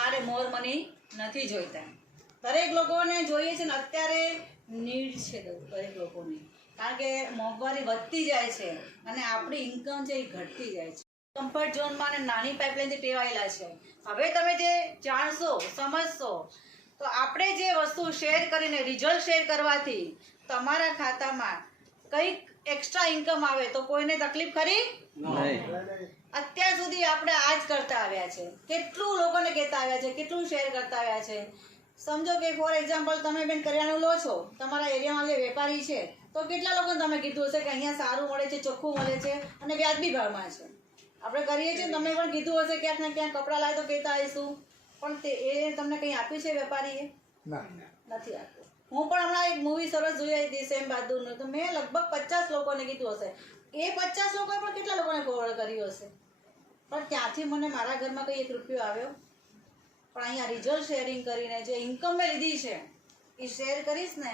મારે મોર મની નથી જોઈતા. દરેક લોકોને જોઈએ છે ને અત્યારે નીડ છે દરેક લોકોની, કારણ કે મોંઘવારી વધતી જાય છે અને આપણી ઇન્કમ છે એ ઘટતી જાય છે. કમ્ફર્ટ ઝોનમાં અને નાની પાઇપલાઇનથી ટેવાયેલા છે. હવે તમે જે જાણશો સમજશો તો આપણે જે વસ્તુ શેર કરીને રિઝલ્ટ શેર કરવાથી તમારા ખાતામાં કંઈક એક્સ્ટ્રા ઇન્કમ આવે તો કોઈને તકલીફ ખરી? અત્યાર સુધી આપણે આ જ કરતા આવ્યા છે. કેટલું લોકોને કહેતા આવ્યા છે, કેટલું શેર કરતા આવ્યા છે. સમજો કે ફોર એક્ઝામ્પલ તમે બેન કરિયાણું લો છો, તમારા એરિયામાં જે વેપારી છે તો કેટલા લોકોને તમે કીધું હશે કે અહીંયા સારું મળે છે, ચોખ્ખું મળે છે અને વ્યાજબી ભાવમાં છે. આપણે કરીએ છીએ, તમે પણ કીધું હશે ક્યાંક ને ક્યાંક કપડાં લાવે તો કહેતા આવીશું, પણ એ તમને કંઈ આપ્યું છે વેપારીએ? નથી આપ્યું. હું પણ હમણાં એક મૂવી સરસ જોઈ હતી સેમ બહાદુરનું, તો મેં લગભગ 50 લોકોને કીધું હશે. એ 50 લોકોએ પણ કેટલા લોકોને ફોરવર્ડ કર્યું હશે, પણ ત્યાંથી મને મારા ઘરમાં કંઈ 1 રૂપિયો આવ્યો. પણ અહીંયા રિઝલ્ટ શેરિંગ કરીને જે ઇન્કમ મેં લીધી છે એ શેર કરીશ ને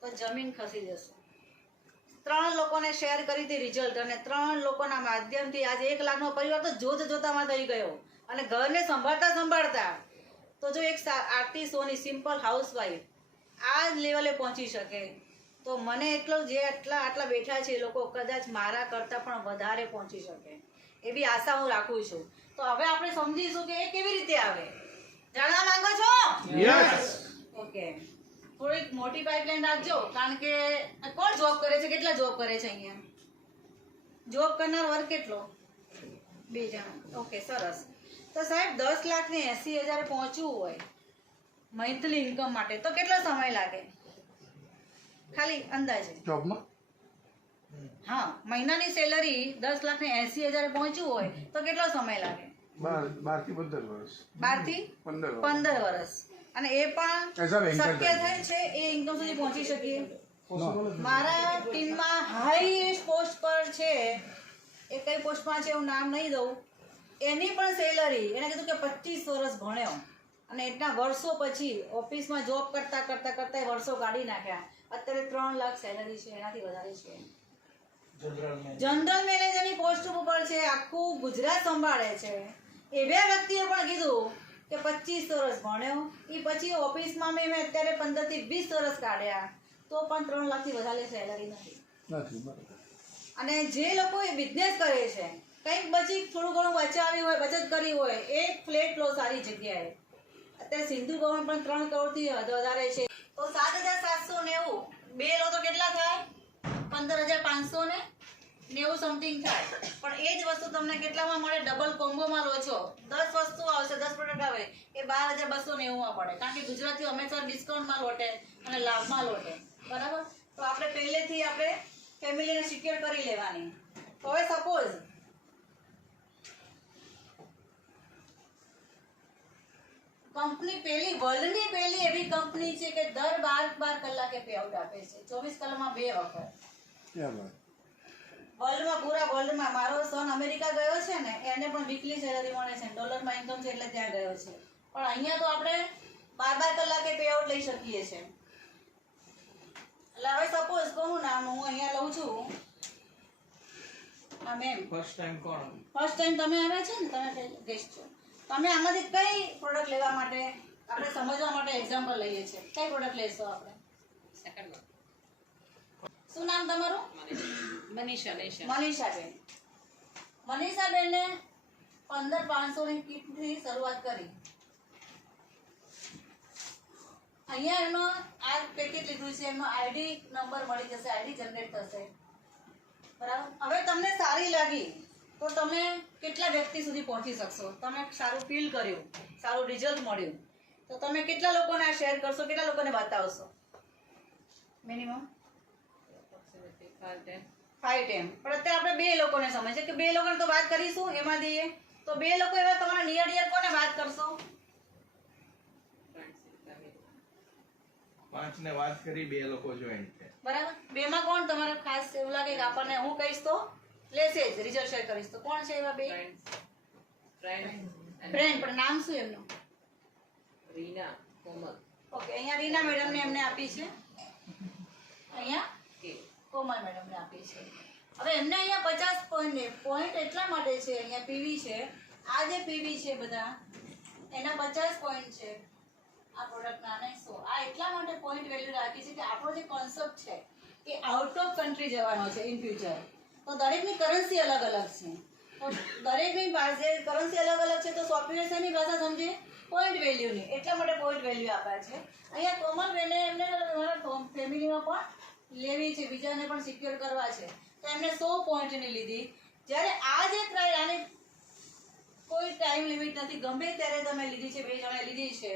તો જમીન ખસી જશે. 3 લોકોને શેર કરી હતી રિઝલ્ટ, અને 3 લોકોના માધ્યમથી આજે 1 લાખનો પરિવાર તો જોતામાં થઈ ગયો. અને ઘરને સંભાળતા તો જો એક આરતી સોની સિમ્પલ હાઉસવાઈફ આ લેવલે પહોંચી શકે તો મને એટલો જે આટલા બેઠા છે એ લોકો કદાચ મારા કરતાં પણ વધારે પહોંચી શકે એવી આશા હું રાખું છું. તો હવે આપણે સમજીશું કે એ કેવી રીતે આવે. જાણવા માંગો છો? યસ. ઓકે, થોડીક મોટી પાઇપલાઇન રાખજો, કારણ કે કોણ જોબ કરે છે, કેટલા જોબ કરે છે અહીંયા? જોબ કરનાર વર્ગ કેટલો? 2 જણા. ઓકે, સરસ. તો સાહેબ 10,80,000 પહોંચવું હોય મંથલી ઇન્કમ માટે તો કેટલો સમય લાગે? ખાલી અંદાજે જોબમાં હા, મહિનાની સેલરી 10,80,000 પહોંચવું હોય તો કેટલો સમય લાગે? 12 થી 15 વર્ષ. 12 થી 15 વર્ષ. અને એ પણ શક્ય થાય છે એ ઇન્કમ સુધી પહોંચી શકીએ. મારા ટીમમાં હાઈએસ્ટ પોસ્ટ પર છે, એ કઈ પોસ્ટમાં છે હું નામ નહીં દઉં, એની પણ સેલરી એને કીધું કે 25 વર્ષ ભણ્યો અને એટલા વર્ષો પછી ઓફિસમાં જોબ કરતા એ વર્ષો કાઢી નાખ્યા. અત્યારે 3 લાખ સેલરી છે, એનાથી વધારે છે. જનરલ મેનેજરની પોસ્ટ ઉપર છે, આખું ગુજરાત સંભાળે છે. એવા વ્યક્તિએ પણ કીધું કે 25 વર્ષ ભણ્યો, એ પછી ઓફિસમાં મેં અત્યારે 15 થી 20 વર્ષ કાઢ્યા તો પણ 3 લાખથી વધારે સેલરી નથી. અને જે લોકો એ બિઝનેસ કરે છે, કંઈક પછી થોડું ઘણું બચાવ્યું હોય, બચત કરી હોય, એક ફ્લેટ લો સારી જગ્યાએ. અત્યારે સિંધુ ભવન પણ 3 કરોડથી વધારે છે તો 7,790 2 લો તો કેટલા થાય? 15,590 સમથિંગ થાય. પણ એ જ વસ્તુ તમને કેટલામાં મળે? ડબલ કોમ્બોમાં લો છો, 10 વસ્તુ આવશે, 10 પ્રોડક્ટ આવે, એ 12,290 પડે, કારણ કે ગુજરાતીઓ હંમેશા ડિસ્કાઉન્ટમાં લોટે અને લાભમાં લોટે. બરાબર? તો આપણે પહેલેથી આપણે ફેમિલીને સિક્યોર કરી લેવાની. તો હવે સપોઝ કંપની વર્લ્ડની પહેલી એવી કંપની છે કે દર 12 કલાકે પે આઉટ આપે છે, 24 કલાકમાં 2 વખત. વર્લ્ડમાં, પૂરા વર્લ્ડમાં. મારો સન અમેરિકા ગયો છે ને, એને પણ વીકલી સેલરી મળે છે, ડોલરમાં ઇન્કમ છે એટલે ત્યાં ગયો છે. પણ અહીંયા તો આપણે 12 કલાકે પે આઉટ લઈ શકીએ છીએ. એટલે હવે સપોઝ કોનું નામ હું અહીંયા લઉં છું, હા મેમ. ફર્સ્ટ ટાઈમ તમે આવ્યા છે ને, તમે ગેસ્ટ છો. તમે આમાંથી કઈ પ્રોડક્ટ લેવા માટે, આપણે સમજવા માટે એક્ઝામ્પલ લઈએ છીએ, કઈ પ્રોડક્ટ લેશો આપણે? શું નામ તમારું? મનીષાબેન. મનીષાબેનને 15,500 ની કીટથી શરૂઆત કરી. અહીંયા એમનો આ પેકેટ લીધું છે, એમનો આઈડી નંબર મળી જશે, આઈડી જનરેટ થશે. બરાબર? હવે તમને સારી લાગી તો તમે કેટલા વ્યક્તિ સુધી પહોંચી શકશો? તમે સારું ફીલ કર્યું, સારું રિઝલ્ટ મળ્યું તો તમે કેટલા લોકોને શેર કરશો, કેટલા લોકોને બતાવશો? મિનિમમ 5-10. પણ અત્યારે આપણે 2 લોકોને સમજે કે 2 લોકોને તો વાત કરીશું, એમાંથી તો 2 લોકો એવા તમારા નિયર કોને વાત કરશો? 5 ને વાત કરી, 2 લોકો જોઈન છે. બરાબર? 2 માં કોણ તમારે ખાસ એવું લાગે કે આપણને હું કહીશ તો લેશે જ, રિઝલ્ટ શેર કરીશ તો કોણ છે એવા 2? ફ્રેન્ડ. પણ નામ શું એમનું? રીના, કોમલ. ઓકે, અહીંયા રીના મેડમને એમને આપી છે, અહીંયા કોમલ મેડમને આપી છે. હવે એમને અહીંયા 50 પોઈન્ટ એટલા માટે છે, અહીંયા પીવી છે, આ જે પીવી છે બધા એના 50 પોઈન્ટ છે, આ પ્રોડક્ટના અને 100. આ એટલા માટે પોઈન્ટ વેલ્યુ રાખી છે કે આપણો જે કોન્સેપ્ટ છે એ આઉટ ઓફ કન્ટ્રી જવાનો છે ઇન ફ્યુચર. તો દરેકની કરન્સી અલગ અલગ છે, તો દરેકની પાસે કરન્સી અલગ અલગ છે, તો સોફ્ટવેર શેની ભાષા સમજે? પોઈન્ટ વેલ્યુની. એટલા માટે પોઈન્ટ વેલ્યુ આપ્યા છે. અહીંયા કોમન બેને એમને અમારા ફેમિલીમાં પણ લેવી છે, બીજાને પણ સિક્યોર કરવા છે, તો એમને 100 પોઈન્ટની લીધી. જ્યારે આ જે ટ્રાય આને કોઈ ટાઈમ લિમિટ નથી, ગમે ત્યારે તમે લીધી છે, 2 જણે લીધી છે,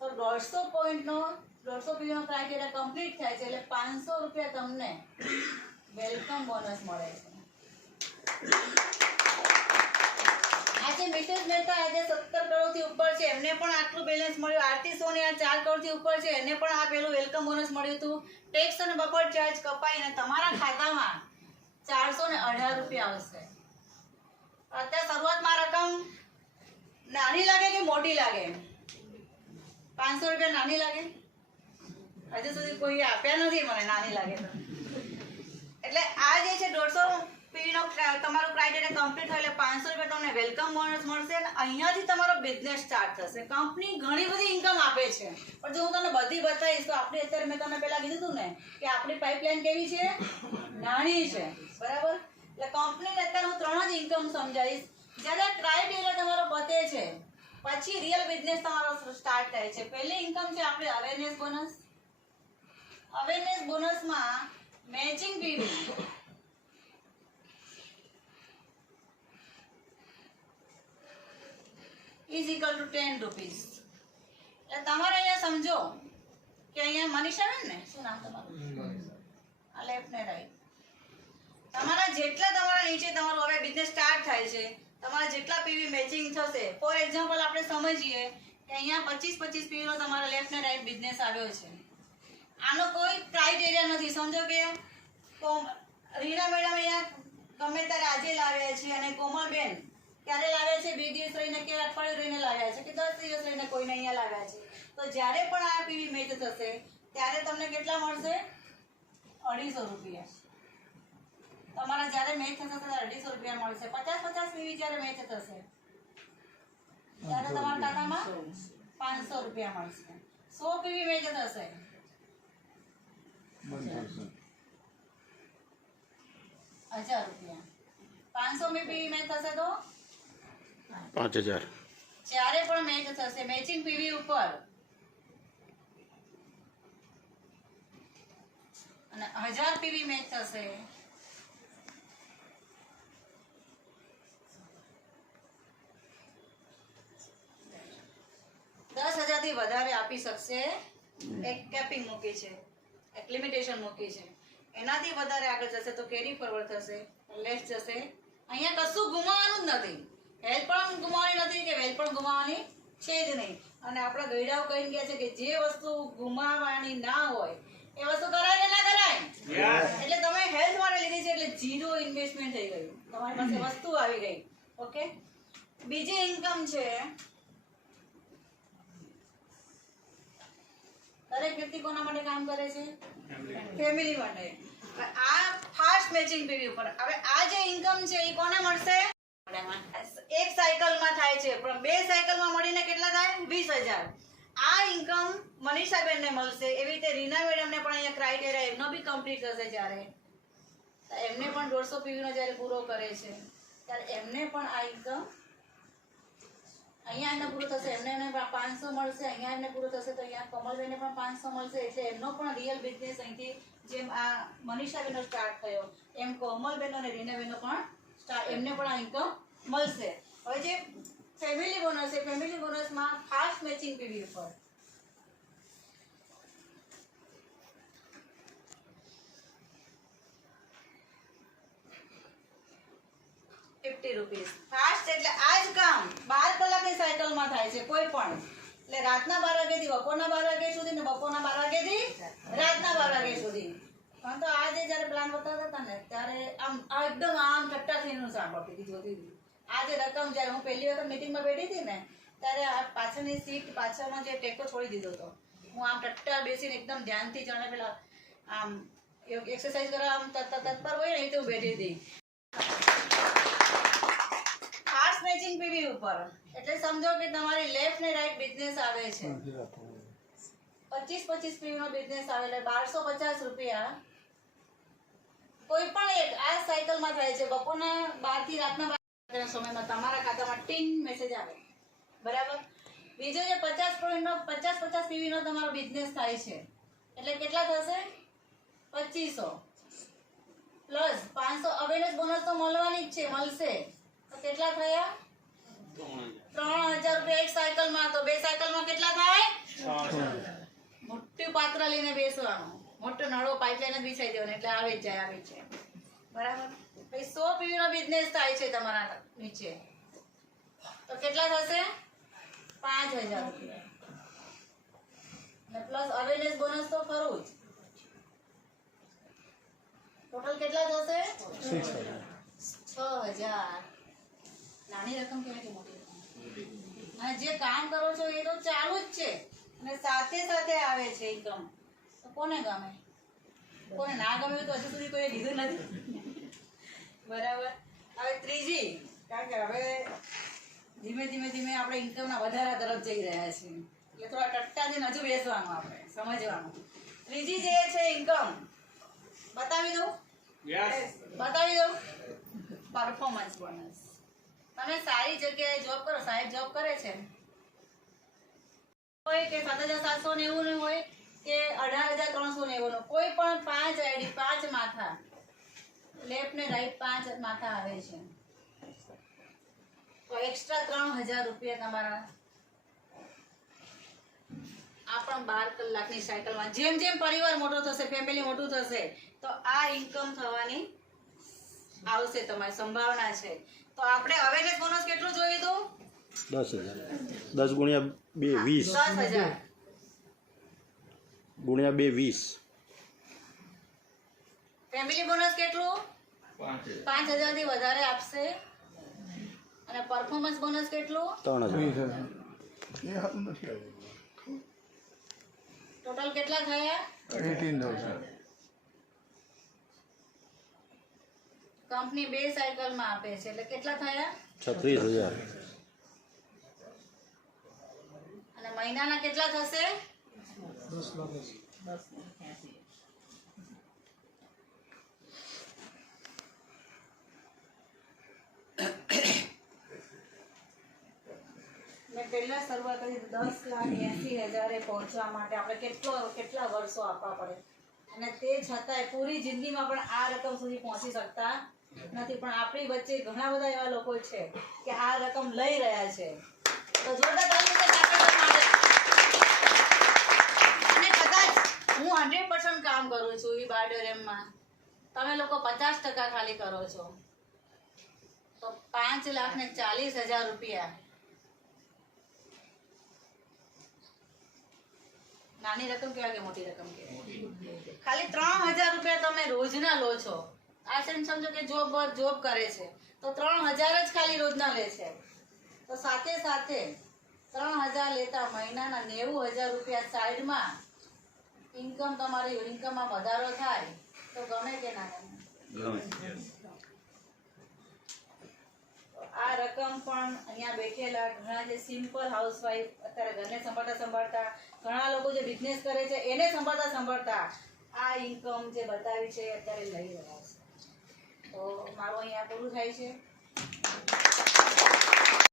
તો 150 પોઈન્ટનો 150 પીવીનો ક્રાઇટેરિયા કમ્પ્લીટ થાય છે, એટલે 500 રૂપિયા તમને વેલકમ બોનસ મળે છે. આજે મિસેસ મહેતા આજે 17 કરોડથી ઉપર છે, એમને પણ આટલું બેલેન્સ મળ્યું. આરતી સોની આ 4 કરોડથી ઉપર છે, એને પણ આ પેલું વેલકમ બોનસ મળ્યું હતું. ટેક્સ અને બફર ચાર્જ કપાઈને તમારા ખાતામાં 418 રૂપિયા આવશે. અત્યારે શરૂઆતમાં રકમ નાની લાગે કે મોટી લાગે? 500 રૂપિયા નાની લાગે? હજુ સુધી કોઈ આપ્યા નથી મને નાની લાગે તો. એટલે આ જે છે 150 પીવીનો તમારો ક્રાઇટેરિયા કમ્પ્લીટ થાય એટલે 500 રૂપિયા તમને વેલકમ બોનસ મળશે અને અહીંયાથી તમારો બિઝનેસ સ્ટાર્ટ થશે. કંપની ઘણી બધી ઇન્કમ આપે છે, પણ જો હું તમને બધી બતાવીશ તો આપણે અત્યારે મેં તમને પહેલા કીધું હતું ને કે આપણી પાઇપલાઇન કેવી છે? નાની છે, બરાબર? એટલે કંપનીને અત્યારે હું 3 જ ઇન્કમ સમજાવીશ. જ્યારે ક્રાઇટેરિયા તમારો પતે છે પછી રિયલ બિઝનેસ તમારો સ્ટાર્ટ થાય છે. પહેલી ઇન્કમ છે આપણે અવેરનેસ બોનસ. અવેરનેસ બોનસમાં matching PV is equal to 10 rupees. એટલે તમારે અહીંયા સમજો કે અહીંયા મનીષાબેન ને શું નામ તમારું? આ લેફ્ટ ને રાઈટ. તમારા જેટલા તમારા નીચે તમારો હવે બિઝનેસ સ્ટાર્ટ થાય છે, તમારા જેટલા પીવી મેચિંગ થશે, ફોર એક્ઝામ્પલ આપણે સમજીએ કે અહીંયા 25 પીવીનો તમારા લેફ્ટ ને રાઈટ બિઝનેસ આવ્યો છે. આનો કોઈ ક્રાઇટેરિયા નથી. સમજો કે રીના મેડમ અહીંયા ગમે ત્યારે આજે લાવ્યા છે અને કોમલબેન ક્યારે લાવ્યા છે? 2 દિવસ રહીને કે અઠવાડિયું રહીને લાવ્યા છે કે 10 દિવસ રહીને કોઈને અહીંયા લાવ્યા છે. તો જ્યારે પણ આ પીવી મેચ થશે ત્યારે તમને કેટલા મળશે? 250 રૂપિયા. તમારા જ્યારે મેચ થશે ત્યારે 250 રૂપિયા મળશે. 50 પીવી જ્યારે મેચ થશે ત્યારે તમારા ખાતામાં 500 રૂપિયા મળશે. 100 પીવી મેચ થશે 1000 રૂપિયા. 500 પીવી મેચ થશે તો 5000. જ્યારે પણ મેચ થશે મેચિંગ પીવી ઉપર અને 1000 પીવી મેચ થશે $10,000 થી વધારે આપી શકશે. એક કેપિંગ મૂકી છે, એક લિમિટેશન મૂકી છે. એનાથી વધારે આગળ જશે તો કેરી ફોરવર્ડ થશે, લેસ જશે. અહીંયા કશું ગુમાવવાનું જ નથી. હેલ્થ પણ ગુમાવવાની નથી કે વેલ્થ પણ ગુમાવવાની છે જ નહીં. અને આપણા ગયડાઓ કહીને ગયા છે કે જે વસ્તુ ગુમાવવાની ના હોય એ વસ્તુ કરાય કે ના કરાય? એટલે તમે હેલ્થ માટે લીધી છે એટલે 0 ઇન્વેસ્ટમેન્ટ થઈ ગયું, તમારી પાસે વસ્તુ આવી ગઈ. ઓકે, બીજી ઇન્કમ છે દરેક વ્યક્તિ કોના માટે કામ કરે છે? ફેમિલી માટે. આ ફાસ્ટ મેચિંગ પીવી ઉપર હવે આ જે ઇન્કમ છે એ કોને મળશે? એક સાયકલમાં થાય છે, પણ 2 સાયકલમાં મળીને કેટલા થાય? 20,000. આ ઇન્કમ મનીષાબેનને મળશે. એવી રીતે રીના મેડમને પણ અહીંયા ક્રાઇટેરિયા એમનો બી કમ્પ્લીટ થશે. જ્યારે એમને પણ 150 પીવીનો જ્યારે પૂરો કરે છે ત્યારે એમને પણ આ ઇન્કમ અહીંયા એમને પૂરો થશે. એમને 500 મળશે. અહીંયા એમને પૂરો થશે તો અહીંયા કમલબેનને પણ 500 મળશે. એટલે એમનો પણ રિયલ બિઝનેસ અહીંથી જેમ આ મનીષાબેનનો સ્ટાર્ટ થયો એમ કોમલબેન અને રીનાબેનનો પણ એમને પણ આ ઇન્કમ મળશે. હવે જે ફેમિલી બોનસ છે, ફેમિલી બોનસમાં ફાસ્ટ મેચિંગ પીવી ઉપર ₹50. ફાસ્ટ એટલે આ જ કામ 12 કલાકની સાયકલમાં થાય છે કોઈ પણ. એટલે રાતના 12 વાગ્યાથી બપોરના 12 વાગ્યા સુધી ને બપોરના 12 વાગ્યાથી રાતના 12 વાગ્યા સુધી. પણ તો આ જે જ્યારે પ્લાન બતાવતા હતા ને ત્યારે આમ એકદમ આમ ટટ્ટા થઈને સાંભળતી હતી, જોતી હતી. આ જે રકમ જ્યારે હું પહેલી વખત મીટિંગમાં બેઠી હતી ને ત્યારે આ પાછળની સીટ પાછળનો જે ટેકો છોડી દીધો હતો. હું આમ ટટ્ટા બેસીને એકદમ ધ્યાનથી જાણે પેલા આમ એક્સરસાઇઝ કરવા આમ તત્પર હોય ને એ તો બેઠી હતી. ફાસ્ટ મેચિંગ પીવી ઉપર એટલે સમજો કે તમારી લેફ્ટ ને રાઈટ બિઝનેસ આવે છે, 25 PV નો બિઝનેસ આવે એટલે 1250 રૂપિયા કોઈ પણ એક આ સાયકલમાં થાય છે. બપોરના 12 થી રાતના 12 સમયમાં તમારા ખાતામાં ટીંગ મેસેજ આવે, બરાબર. બીજો જે 50 PV નો તમારો બિઝનેસ થાય છે એટલે કેટલા થશે? 2500 પ્લસ 500 અવેરનેસ બોનસ તો મળવાની જ છે, મળશે તો કેટલા થયા? 3000 રૂપિયા એક સાયકલમાં. તો બે સાયકલમાં કેટલા થાય? મોટું પાત્ર લઈને બેસવાનું, મોટો નળો પાઇપલાઇન જ બિછાઈ દેવાનો એટલે આવે જ જાય, બરાબર. પછી 100 PV નો બિઝનેસ થાય છે તમારા નીચે તો કેટલા થશે? 5000 રૂપિયા અને પ્લસ અવેરનેસ બોનસ તો ખરું જ. ટોટલ કેટલા થશે? 6000. નાની રકમ કહેવાય કે મોટી રકમ? અને જે કામ કરો છો એ તો ચાલુ જ છે અને સાથે સાથે આવે છે ઇન્કમ. તો કોને ગમે? કોને ના ગમે તો હજુ સુધી કોઈ લીધું નથી, બરાબર. હવે ત્રીજી, કારણ કે હવે ધીમે ધીમે આપણે ઇન્કમના વધારા તરફ જઈ રહ્યા છીએ એટલે થોડા ટટ્ટા થઈને હજુ બેસવાનું, આપણે સમજવાનું. ત્રીજી જે છે ઇન્કમ, બતાવી દઉં? બતાવી દઉં. Performance bonus. તમે સારી જગ્યાએ જોબ કરો, સાહેબ જોબ કરે છે હોય કે 7790 હોય કે 18390, કોઈ પણ 5 આઈડી 5 માથા, લેફ્ટ ને રાઈટ 5 માથા આવે છે તો એક્સ્ટ્રા 3000 રૂપિયા તમારા આ પણ 12 કલાકની સાયકલમાં. જેમ જેમ પરિવાર મોટો થશે, ફેમિલી મોટું થશે તો આ ઇન્કમ થવાની આવશે, તમારી સંભાવના છે. તો આપણે અવેરનેસ બોનસ કેટલું જોયું હતું? 10,000. 10 ગુણ્યા 2 20 10,000 ગુણ્યા 2 20. ફેમિલી બોનસ કેટલું? 5,000. 5000 થી વધારે આપશે. અને પરફોર્મન્સ બોનસ કેટલું? 3,000. એ હાથું નથી આવ્યું. ટોટલ કેટલા થયા? 18,000. કંપની 2 સાયકલમાં આપે છે એટલે કેટલા થયા? 36,000. અને મહિનાના કેટલા થશે? 10,00,000. મેં પહેલા શરૂઆત કરી 10,80,000 પહોંચવા માટે આપણે કેટલા વર્ષો આપવા પડે અને તે છતાંય પૂરી જિંદગીમાં પણ આ રકમ સુધી પહોંચી શકતા નથી. પણ આપણી વચ્ચે ઘણા બધા એવા લોકો છે કે આ રકમ લઈ રહ્યા છે તો જોરદાર તાળી સાથે માટે. અને કદાચ હું 100% કામ કરું છું એ બારડોરેમમાં, તમે લોકો 50% ખાલી કરો છો તો 5,40,000 રૂપિયા નાની રકમ કહેવાય કે મોટી રકમ કહેવાય? ખાલી 3000 રૂપિયા તમે રોજના લો છો. આ છે સમજો કે જોબ કરે છે તો 3000 જ ખાલી રોજના લે છે. તો સાથે સાથે 3000 લેતા મહિનાના 90,000 રૂપિયા સાઈડમાં ઇન્કમ, તમારી ઇન્કમમાં વધારો થાય તો ગમે કે ના ગમે? આ રકમ પણ અહીંયા બેઠેલા ઘણા જે સિમ્પલ હાઉસવાઈફ અત્યારે ઘરને સંભાળતા ઘણા લોકો જે બિઝનેસ કરે છે એને સંભાળતા આ ઇન્કમ જે બતાવી છે અત્યારે લઈ રહ્યા છે. તો મારું અહીંયા પૂરું થાય છે.